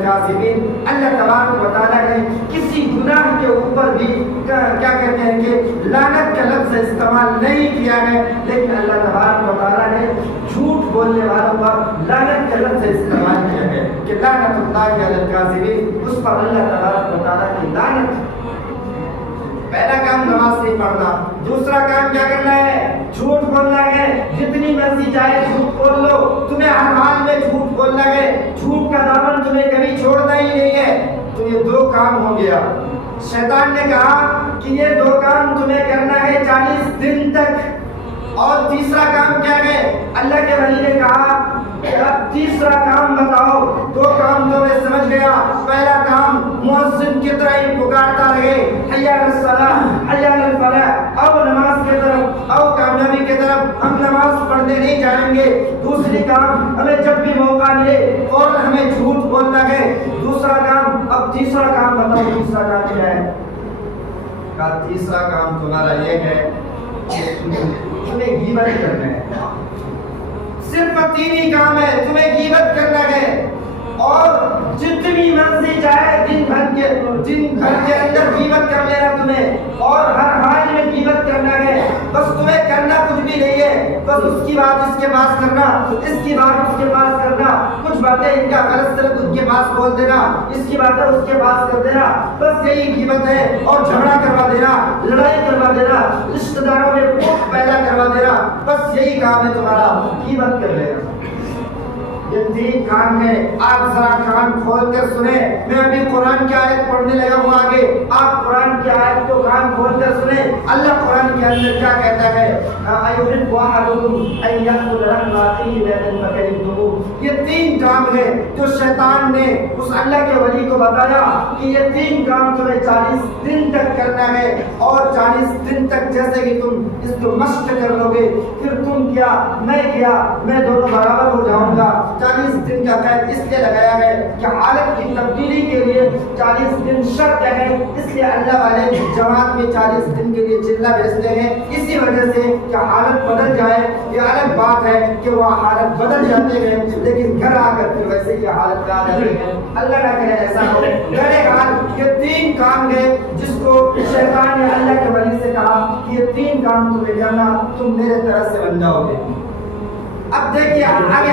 الکاذبین. اللہ تبارک و تعالیٰ نے کسی گناہ کے اوپر بھی کیا کہتے ہیں کہ لعنت کا لفظ استعمال نہیں کیا ہے، لیکن اللہ تبارک و تعالیٰ نے جھوٹ بولنے والوں پر لعنت کا لفظ استعمال کیا ہے کہ لعنت اللہ علی الکاذبین، اس پر اللہ تبارک و تعالیٰ کی لعنت. پہلا کام نماز نہیں پڑھنا، دوسرا کام کیا کرنا ہے؟ جھوٹ بولنا ہے. جتنی مرضی چاہے جھوٹ بول لو، تمہیں ہر حال میں جھوٹ بولنا ہے، جھوٹ کا دامن تمہیں کبھی چھوڑنا ہی نہیں ہے. تو یہ دو کام ہو گیا. شیطان نے کہا کہ یہ دو کام تمہیں کرنا ہے 40 دن تک. اور تیسرا کام کیا ہے؟ اللہ کے ولی نے کہا کہ اب تیسرا کام بتاؤ. دو کام تو میں سمجھ گیا. پہلا کام مؤذن کی طرح ہی پکارتا رہے، حی علی الصلاۃ حی علی الفلاح، او نماز کی طرف، او کامیابی کی طرف. ہم نماز پڑھنے نہیں جائیں گے. دوسری کام، ہمیں جب بھی موقع ملے اور ہمیں جھوٹ بولنا ہے. دوسرا کام. اب تیسرا کام بتاؤ، تیسرا کام کیا ہے؟ کہا تیسرا کام تمہارا یہ ہے کہ تمہیں غیبت کرنا ہے. صرف تین ہی کام ہے، تمہیں غیبت کرنا ہے. اور جتنی مرضی چاہے دن بھر کے اندر غیبت کر لینا تمہیں، اور ہر حال میں غیبت کرنا ہے. بس تمہیں کرنا کچھ بھی نہیں ہے، بس اس کی بات اس کے پاس کرنا، اس کی بات اس کے پاس کرنا، کچھ باتیں ان کا غلط صرف ان کے پاس بول دینا، اس کی باتیں اس کے پاس کر دینا. بس یہی غیبت ہے. اور جھگڑا کروا دینا، لڑائی کروا دینا، رشتہ داروں میں پھوٹ پیدا کروا دینا. بس یہی کام ہے تمہارا، غیبت کر لینا. یہ تین کام ہے. آپ ذرا کان کھول کر سنیں. میں ابھی قرآن کی آیت پڑھنے لگا ہوں آگے. آپ قرآن کی آیت کو کان کھول کر سنیں. اللہ قرآن کے اندر کیا کہتا ہے؟ ایحب احدکم ان یأکل لحم اخیہ میتا فکرہتموہ. یہ تین کام ہے جو شیطان نے اس اللہ کے ولی کو بتایا کہ یہ تین کام تمہیں 40 دن تک کرنا ہے. اور 40 دن تک جیسے کہ تم اس کو مشق کر لو گے، پھر تم کیا میں کیا، میں دونوں برابر ہو جاؤں گا. 40 دن کا قید اس لیے لگایا ہے کہ حالت کی تبدیلی کے لیے 40 دن شرط ہے. اس لیے اللہ والے جماعت میں 40 دن کے لیے چلہ بھیجتے ہیں، اسی وجہ سے کہ حالت بدل جائے. یہ الگ بات ہے کہ وہ حالت بدل جاتے ہیں، لیکن گھر آ کر پھر ویسے ہی حالت کا جاتے ہیں. اللہ نہ کرے ایسا ہو. بہرحال یہ تین کام ہے جس کو شیطان نے اللہ کے ولی سے کہا کہ یہ تین کام تمہیں کرنا، تم میرے طرف سے بن جاؤ گے. اب دیکھیے آگے